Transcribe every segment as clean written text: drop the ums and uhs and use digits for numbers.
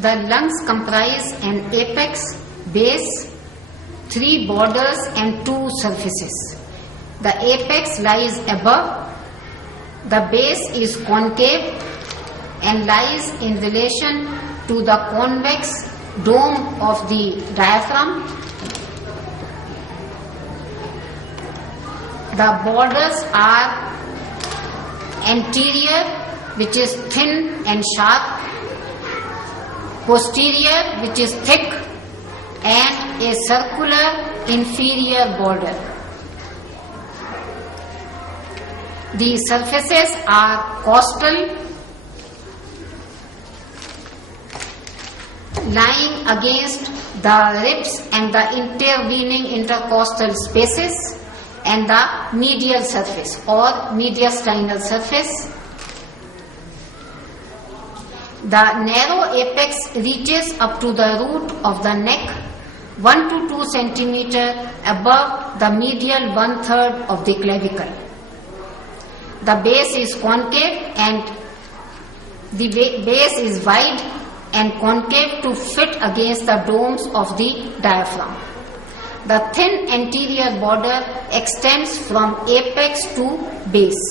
The lungs comprise an apex, base, 3 borders and 2 surfaces. The apex lies above, the base is concave and lies in relation to the convex dome of the diaphragm. The borders are anterior, which is thin and sharp, posterior, which is thick, and a circular inferior border. The surfaces are costal, lying against the ribs and the intervening intercostal spaces, and the medial surface or mediastinal surface. The narrow apex reaches up to the root of the neck, 1 to 2 centimeter above the medial 1/3 of the clavicle. The base is concave and the base is wide and concave to fit against the domes of the diaphragm. The thin anterior border extends from apex to base.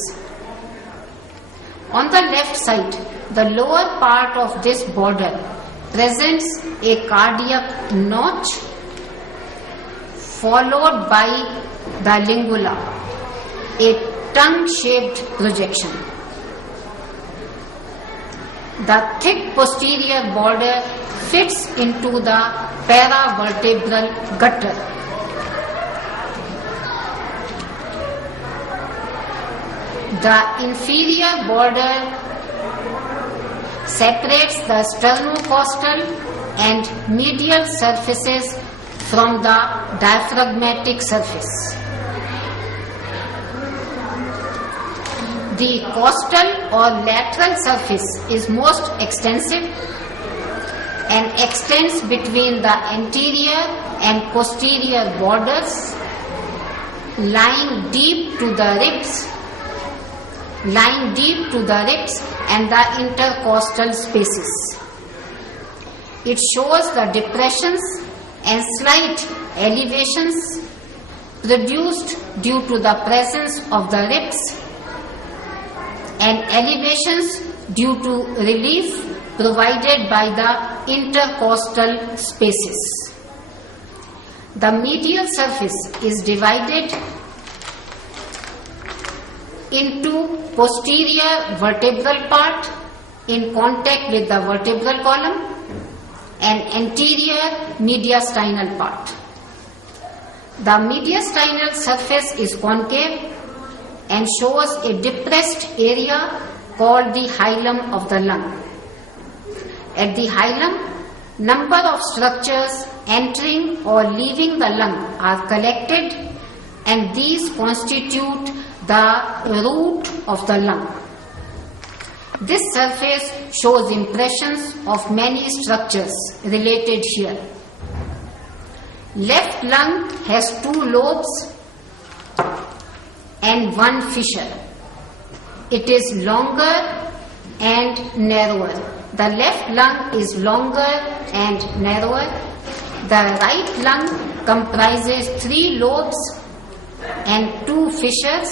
On the left side, the lower part of this border presents a cardiac notch followed by the lingula, a tongue-shaped projection. The thick posterior border fits into the paravertebral gutter. The inferior border separates the sternocostal and medial surfaces from the diaphragmatic surface. The costal or lateral surface is most extensive and extends between the anterior and posterior borders, lying deep to the ribs and the intercostal spaces. It shows the depressions and slight elevations produced due to the presence of the ribs and elevations due to relief provided by the intercostal spaces. The medial surface is divided into posterior vertebral part in contact with the vertebral column and anterior mediastinal part. The mediastinal surface is concave and shows a depressed area called the hilum of the lung. At the hilum, number of structures entering or leaving the lung are collected, and these constitute the root of the lung. This surface shows impressions of many structures related here. Left lung has 2 lobes and 1 fissure. It is longer and narrower. The left lung is longer and narrower. The right lung comprises 3 lobes and 2 fissures.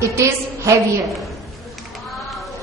It is heavier.